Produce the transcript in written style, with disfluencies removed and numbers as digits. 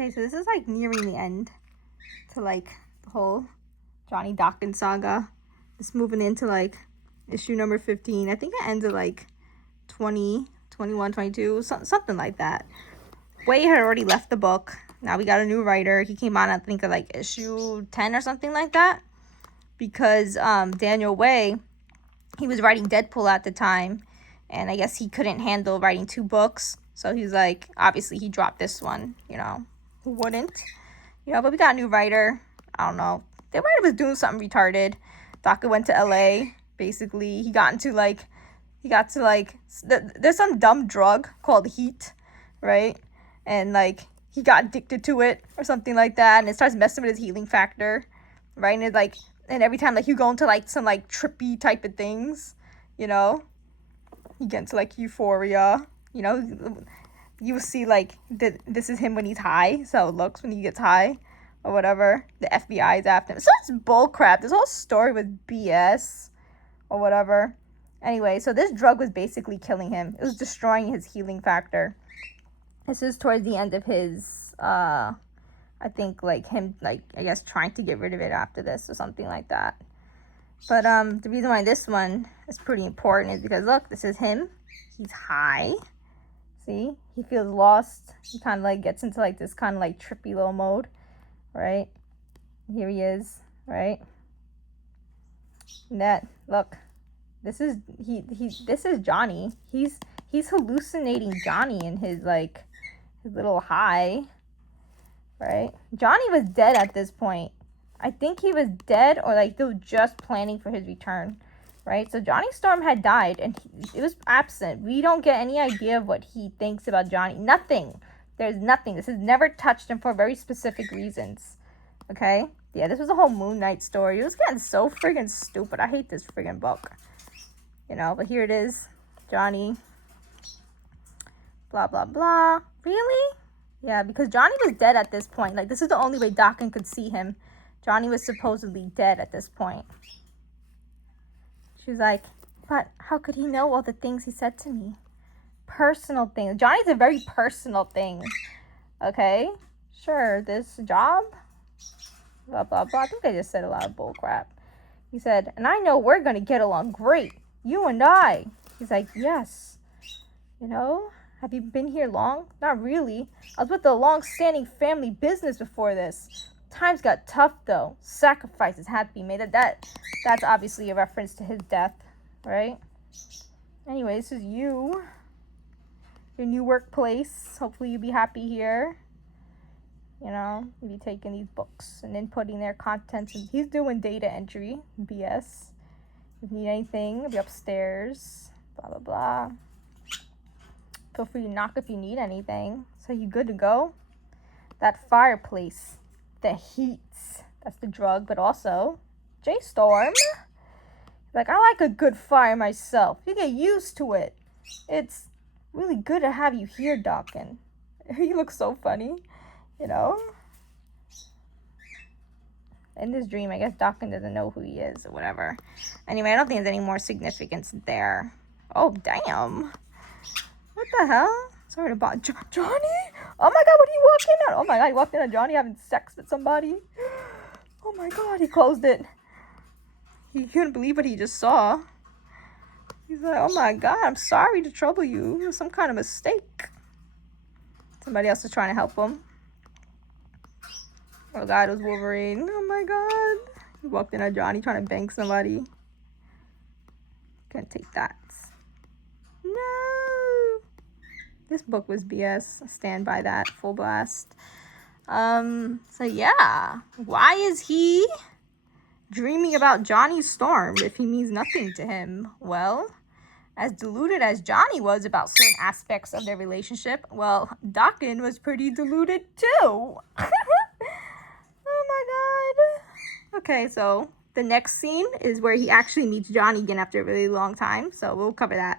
Okay, so this is like nearing the end to like the whole Johnny Daken saga. It's moving into like issue number 15. I think it ends at like 20, 21, 22, something like that. Wei had already left the book. Now we got a new writer. He came on, I think, at like issue 10 or something like that. Because Daniel Wei, he was writing Deadpool at the time. And I guess he couldn't handle writing 2 books. So he's like, obviously he dropped this one, you know. Who wouldn't? You know, but we got a new writer. I don't know. The writer was doing something retarded. Daken went to LA, basically. He got to there's some dumb drug called heat, right? And like he got addicted to it or something like that, and it starts messing with his healing factor, right? And it's like, and every time like you go into like some like trippy type of things, you know, you get into like euphoria, you know. You will see like this is him when he's high. That's how it looks when he gets high or whatever. The FBI is after him. So it's bull crap. This whole story was BS or whatever. Anyway, so this drug was basically killing him. It was destroying his healing factor. This is towards the end of his I think like him, like I guess trying to get rid of it after this or something like that. But the reason why this one is pretty important is because look, this is him. He's high. See, he feels lost. He kind of like gets into like this kind of like trippy little mode, right? Here he is, right? And that, look, this is this is Johnny. He's hallucinating Johnny in his like his little high, right? Johnny was dead at this point. I think he was dead, or like they were just planning for his return. Right, so Johnny Storm had died, and it was absent. We don't get any idea of what he thinks about Johnny. Nothing. There's nothing. This has never touched him for very specific reasons. Okay? Yeah, this was a whole Moon Knight story. It was getting so friggin' stupid. I hate this friggin' book. You know, but here it is. Johnny. Blah, blah, blah. Really? Yeah, because Johnny was dead at this point. Like, this is the only way Daken could see him. Johnny was supposedly dead at this point. She's like, but how could he know all the things he said to me? Personal things. Johnny's a very personal thing. Okay? Sure, this job? Blah, blah, blah. I think I just said a lot of bull crap. He said, and I know we're going to get along great. You and I. He's like, yes. You know, have you been here long? Not really. I was with a long-standing family business before this. Times got tough, though. Sacrifices had to be made. That's obviously a reference to his death, right? Anyway, this is you. Your new workplace. Hopefully you'll be happy here. You know, you'll be taking these books and inputting their contents. And he's doing data entry. BS. If you need anything, I'll be upstairs. Blah, blah, blah. Feel free to knock if you need anything. So you good to go? That fireplace. The heat, that's the drug, but also J-Storm. Like, I like a good fire myself. You get used to it. It's really good to have you here, Daken. You look so funny, you know? In this dream, I guess Daken doesn't know who he is or whatever. Anyway, I don't think there's any more significance there. Oh, damn. What the hell? Sorry about Johnny? Oh my god, what are you walking on? Oh my god, he walked in on Johnny having sex with somebody. Oh my god, he closed it. He couldn't believe what he just saw. He's like, oh my god, I'm sorry to trouble you. It was some kind of mistake. Somebody else is trying to help him. Oh god, it was Wolverine. Oh my god. He walked in on Johnny trying to bang somebody. Can't take that. No. This book was BS. I stand by that. Full blast. So yeah. Why is he dreaming about Johnny Storm if he means nothing to him? Well, as deluded as Johnny was about certain aspects of their relationship, well, Daken was pretty deluded too. Oh my god. Okay, so the next scene is where he actually meets Johnny again after a really long time. So we'll cover that.